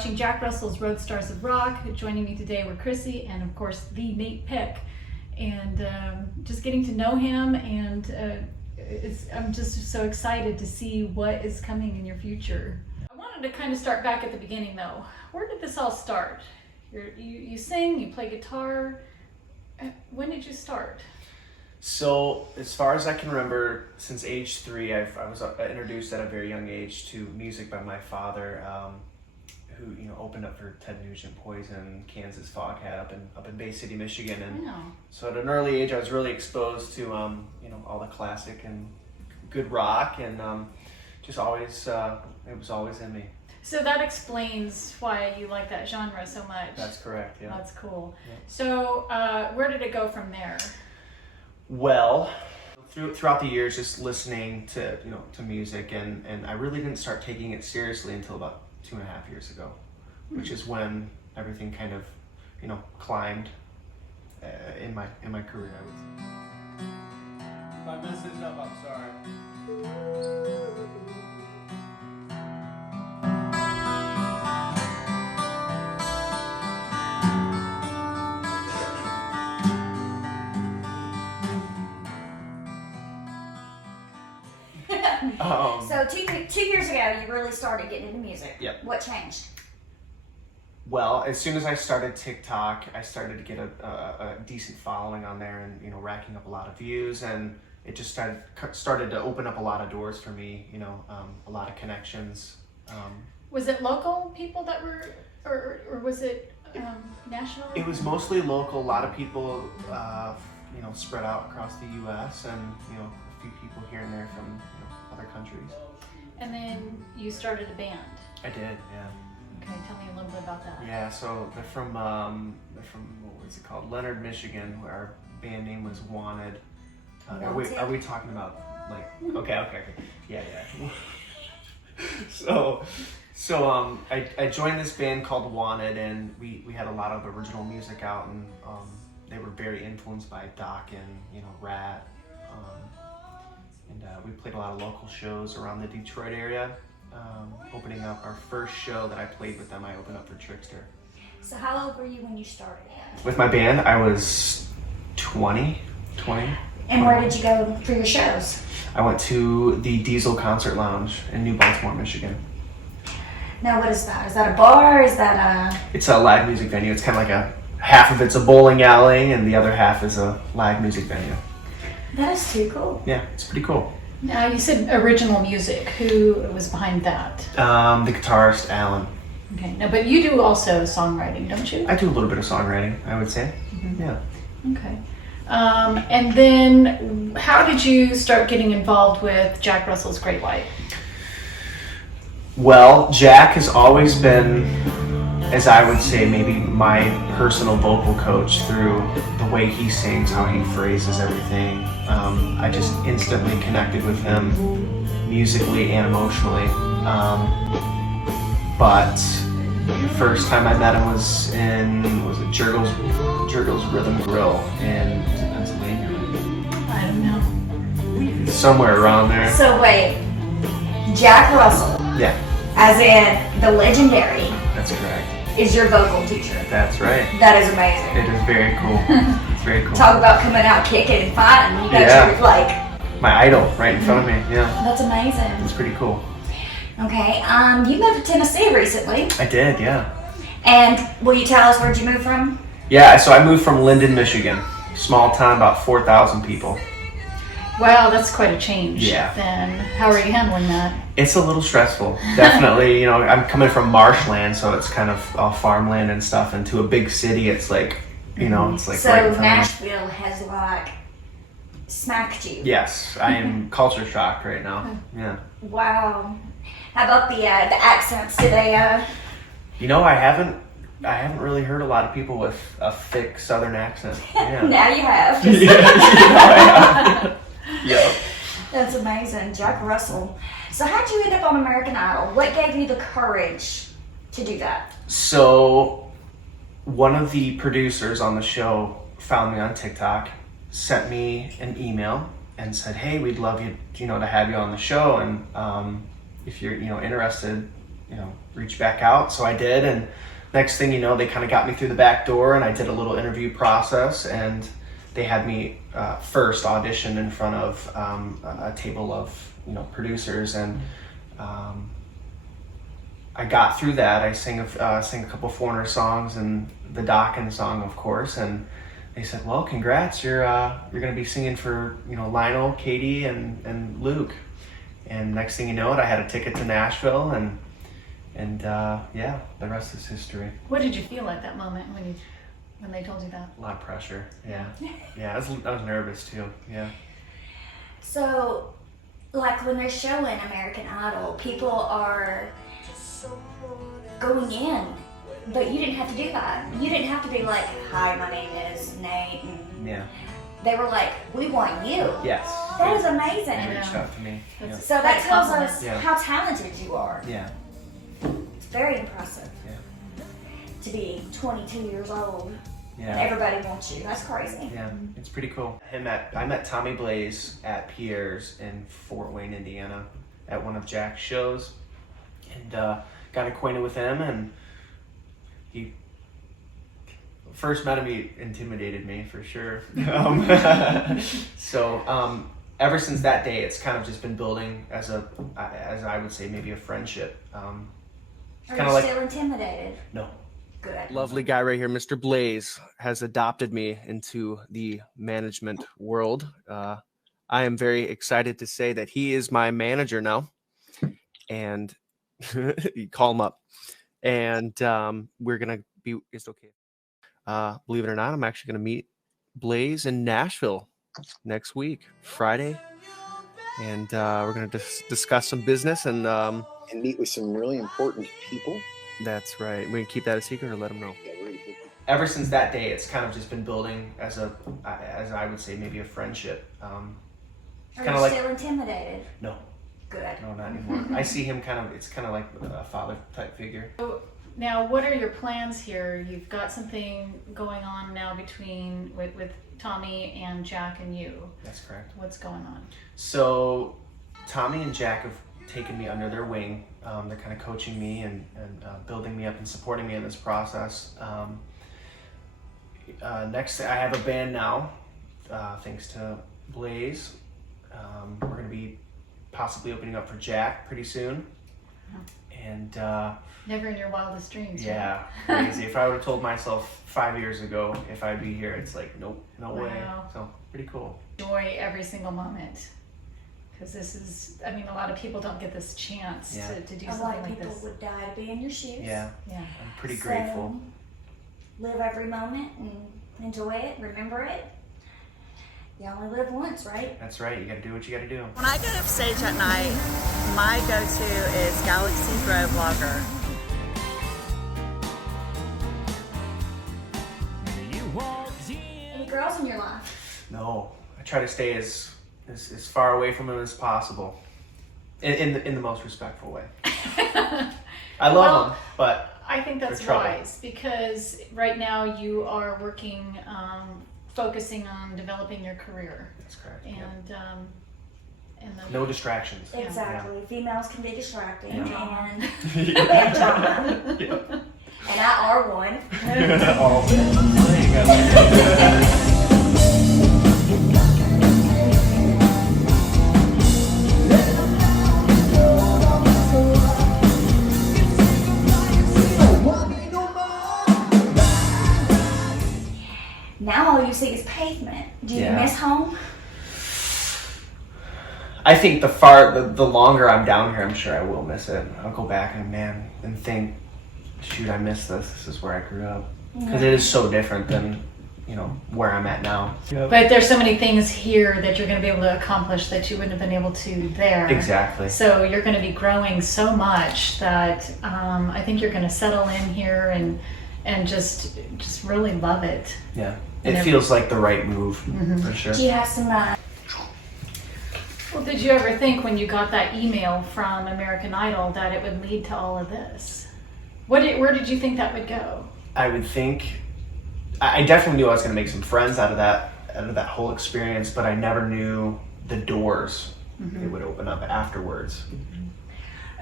watching Jack Russell's Road Starz Of Rock. Joining me today were Chrissy and, of course, the Nate Peck. And just getting to know him, and I'm just so excited to see what is coming in your future. I wanted to kind of start back at the beginning, though. Where did this all start? You sing, you play guitar. When did you start? So, as far as I can remember, since age 3, I was introduced at a very young age to music by my father, who opened up for Ted Nugent, Poison, Kansas, Foghat up in Bay City, Michigan, and so at an early age I was really exposed to all the classic and good rock, and just always it was always in me. So that explains why you like that genre so much. That's correct. Yeah. That's cool. Yeah. So where did it go from there? Well, throughout the years, just listening to music, and I really didn't start taking it seriously until about 2.5 years ago, which is when everything kind of climbed in my career, I would say. If I mess this up, I'm sorry. So two years ago, you really started getting into music. Yep. What changed? Well, as soon as I started TikTok, I started to get a decent following on there, and racking up a lot of views, and it just started to open up a lot of doors for me. A lot of connections. Was it local people that were, or was it national? It was mostly local. A lot of people, spread out across the U.S. and a few people here and there from other countries. And then you started a band. I did, yeah. Okay, tell me a little bit about that. Yeah, so they're from what was it called? Leonard, Michigan, where our band name was Wanted. Are we talking about okay, yeah. So I joined this band called Wanted, and we had a lot of original music out, and they were very influenced by Doc and Rat, and we played a lot of local shows around the Detroit area. Opening up our first show that I played with them, I opened up for Trickster. So how old were you when you started? With my band, I was 20. And where did you go for your shows? I went to the Diesel Concert Lounge in New Baltimore, Michigan. Now, what is that? Is that a bar? Is that a... It's a live music venue. It's kind of like half of it's a bowling alley, and the other half is a live music venue. That is too cool. Yeah, it's pretty cool. Now, you said original music. Who was behind that? The guitarist, Alan. Okay, no, but you do also songwriting, don't you? I do a little bit of songwriting, I would say. Mm-hmm. Yeah. Okay. And then how did you start getting involved with Jack Russell's Great White? Well, Jack has always been, as I would say, maybe my personal vocal coach through the way he sings, how he phrases everything. I just instantly connected with him musically and emotionally. But the first time I met him was in, Jurgil's Rhythm Grill in Pennsylvania? I don't know. Somewhere around there. So wait, Jack Russell, Yeah, as in the legendary, that's correct. is your vocal teacher. That's right. That is amazing. It is very cool. It's very cool. Talk about coming out kicking and fighting. You got Yeah. your, My idol right in front of me, yeah. That's amazing. It's pretty cool. Okay, you moved to Tennessee recently. I did, yeah. And will you tell us where'd you move from? Yeah, so I moved from Linden, Michigan. Small town, about 4,000 people. Wow, that's quite a change. Yeah. Then how are you handling that? It's a little stressful, definitely. I'm coming from marshland, so it's kind of all farmland and stuff, and to a big city, it's like, it's like So right in front of me. Nashville has smacked you. Yes, I am culture shocked right now. Yeah. Wow. How about the accents? Do they I haven't really heard a lot of people with a thick Southern accent. Yeah. Now you have. Yep. That's amazing. Jack Russell. So how'd you end up on American Idol? What gave you the courage to do that? So one of the producers on the show found me on TikTok, sent me an email, and said, "Hey, we'd love you, to have you on the show, and if you're, interested, reach back out. So I did, and next thing you know, they kind of got me through the back door, and I did a little interview process, and they had me first audition in front of a table of producers, and I got through that. I sang a couple Foreigner songs and the Dokken song, of course, and they said, "Well, congrats! You're going to be singing for Lionel, Katie, and Luke." And next thing you know, I had a ticket to Nashville, and yeah, the rest is history. What did you feel at that moment when they told you that? A lot of pressure. Yeah. I was nervous too. Yeah. So, like when they're showing American Idol, people are going in, but you didn't have to do that. You didn't have to be like, "Hi, my name is Nate." And Yeah. they were like, "We want you." Yes. That is amazing. They reached out to me. Yeah. So that tells compliment. us Yeah. how talented you are. Yeah. It's very impressive Yeah. to be 22 years old and Yeah. everybody wants you. That's crazy. Yeah. It's pretty cool. I met Tommy Blaze at Pierre's in Fort Wayne, Indiana, at one of Jack's shows, and got acquainted with him. And he first met him, he intimidated me for sure. So ever since that day, it's kind of just been building as I would say maybe a friendship. Are kinda you like- still intimidated? No. Good. Lovely guy right here, Mr. Blaze, has adopted me into the management world. I am very excited to say that he is my manager now, and you call him up, and we're gonna be. It's okay. Believe it or not, I'm actually gonna meet Blaze in Nashville next week, Friday, and we're gonna discuss some business and meet with some really important people. That's right. We can keep that a secret or let them know. Yeah, really good. Ever since that day, it's kind of just been building as I would say maybe a friendship. Are kinda you like- still intimidated? No, Good. no, not anymore. I see him it's kind of like a father type figure. Now, what are your plans here? You've got something going on now with Tommy and Jack and you. That's correct. What's going on? So Tommy and Jack have taken me under their wing. They're kind of coaching me and building me up and supporting me in this process. Next, I have a band now, thanks to Blaze. We're going to be possibly opening up for Jack pretty soon. And Never in your wildest dreams. yeah, crazy. If I would have told myself 5 years ago if I'd be here, it's like, nope, no way. Wow. So pretty cool. Enjoy every single moment. Because this is, I mean, a lot of people don't get this chance Yeah. to do A lot something of like people this. would die to be in your shoes. Yeah, Yeah. I'm pretty So, grateful. Live every moment and enjoy it. Remember it. You only live once, right? That's right. You got to do what you got to do. When I get up stage at night, my go-to is Galaxy's Road Vlogger. Any girls in your life? No, I try to stay as far away from him as possible, in the most respectful way. I love Well, him, but I think that's For trouble. wise because right now you are working, focusing on developing your career, that's correct. and yeah. the, No distractions. Exactly. Females can be distracting Yeah. and and drama. Yeah. And I are one. All day. Now all you see is pavement. Do you Yeah. miss home? I think the longer I'm down here, I'm sure I will miss it. I'll go back and think, shoot, I miss this. This is where I grew up. Because it is so different than, where I'm at now. but there's so many things here that you're going to be able to accomplish that you wouldn't have been able to there. Exactly. So you're going to be growing so much that I think you're going to settle in here and just really love it. Yeah. And It feels like the right move, for sure. Do you have some Well, did you ever think when you got that email from American Idol that it would lead to all of this? Where did you think that would go? I would think, I definitely knew I was going to make some friends out of that whole experience, but I never knew the doors it would open up afterwards.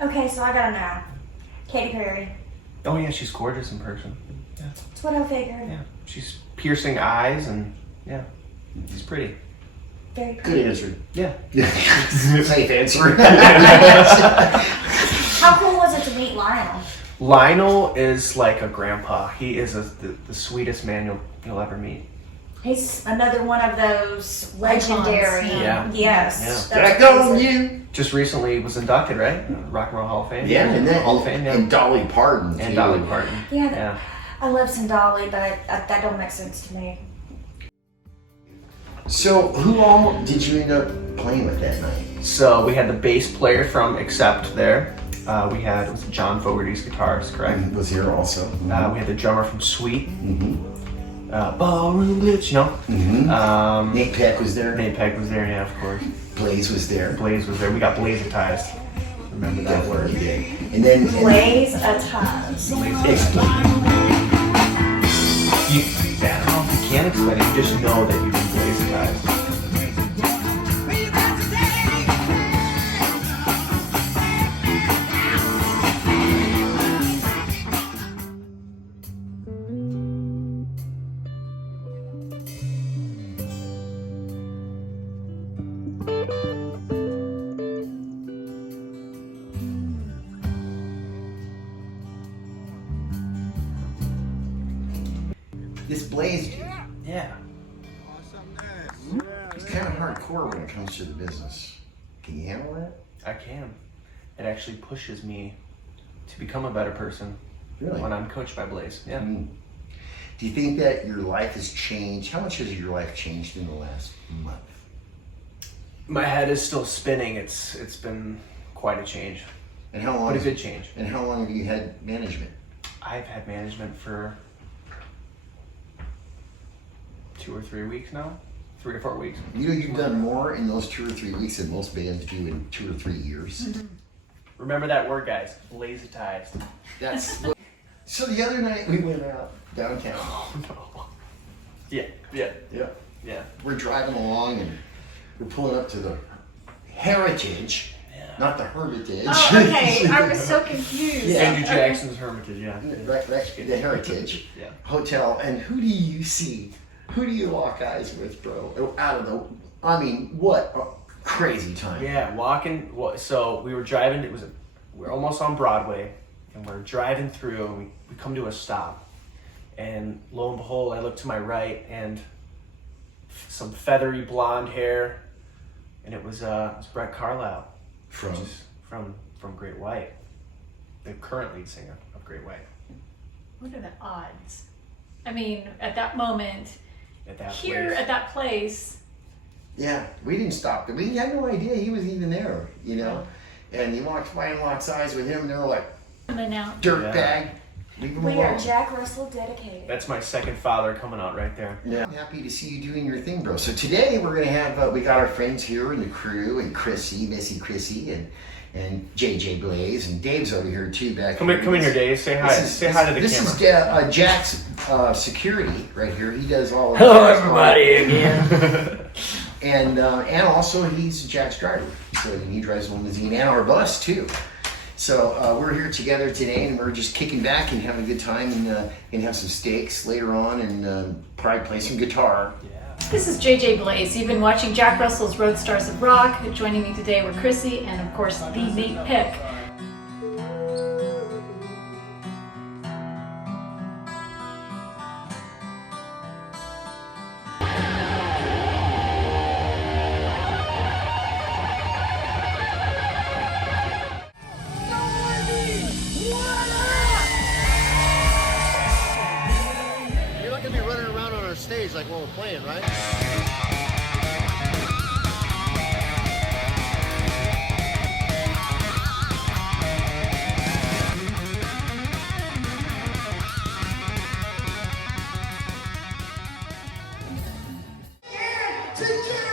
Okay, so I gotta know. Katy Perry. Oh yeah, she's gorgeous in person. Yeah. That's what I figured. Yeah. She's piercing eyes and yeah, she's pretty. Very pretty. Good answer. Yeah. Safe answer. How cool was it to meet Lionel? Lionel is like a grandpa. He is the sweetest man you'll ever meet. He's another one of those legendary. Icons, yeah. Yes. Yeah. that's Back on amazing. you. Just recently was inducted, right? Rock and Roll Hall of Fame. Yeah, and then Hall of Fame, yeah. and Dolly Parton. And too. Dolly Parton. Yeah, Yeah. I love some Dolly, but that don't make sense to me. So who all did you end up playing with that night? So we had the bass player from Accept there. We had it was John Fogerty's guitars, correct? And was here also. We had the drummer from Sweet. Mm-hmm. Ballroom Blitz, you know. Mm-hmm. Nate Peck was there. Nate Peck was there, yeah, of course. Blaze was there. Blaze was there. We got blaze-atized. Remember that word? Definitely did. And then Blaze a times. I don't know if you can explain it. You just know that you've been blaze-atized. this Blaze, Yeah. it's kind of hardcore when it comes to the business. Can you handle that? I can. It actually pushes me to become a better person Really? when I'm coached by Blaze. Yeah. Mm. Do you think that your life has changed? How much has your life changed in the last month? My head is still spinning. It's been quite a change, And how long? but a good change. And how long have you had management? I've had management for 2 or 3 weeks now. 3 to 4 weeks. You know, you've done more in those 2 or 3 weeks than most bands do in 2 or 3 years. Remember that word, guys. Blaze-atized. That's so. The other night we went out downtown. Oh no. Yeah. Yeah, Yeah. we're driving along and we're pulling up to the Heritage, not the Hermitage. Oh, okay. I was so confused. Yeah. Andrew Jackson's Hermitage. Yeah. Right, the Heritage Yeah. Hotel. And who do you see? Who do you lock eyes with, bro? Out of the, I mean, what a crazy time. Yeah, walking. So we were driving. We're almost on Broadway, and we're driving through, and we come to a stop, and lo and behold, I look to my right, and some feathery blonde hair, and it was Brett Carlisle, From which is from Great White, the current lead singer of Great White. What are the odds? I mean, at that moment, At that here place. at that place, yeah, we didn't stop. We had no idea he was even there, you know. And he walks by and locks eyes with him, and they're like, and then now dirtbag, leave him We alone. are Jack Russell dedicated. That's my second father coming out right there. Yeah, I'm happy to see you doing your thing, bro. So today we're gonna have we got our friends here in the crew, and Chrissy, Missy Chrissy, and JJ Blaze, and Dave's over here too. Back Come in here, Dave. Say hi. Say hi to the this camera. is Jack's security right here. He does all. Of Hello, Jack's everybody, again. and also he's Jack's driver, so he drives the limousine and our bus too. So we're here together today, and we're just kicking back and having a good time, and have some steaks later on, and probably play some guitar. this is JJ Blaze. You've been watching Jack Russell's Road Starz Of Rock. Joining me today were Chrissy and of course the Nate Peck. You're not gonna be running around on our stage like when we're playing, right? JJ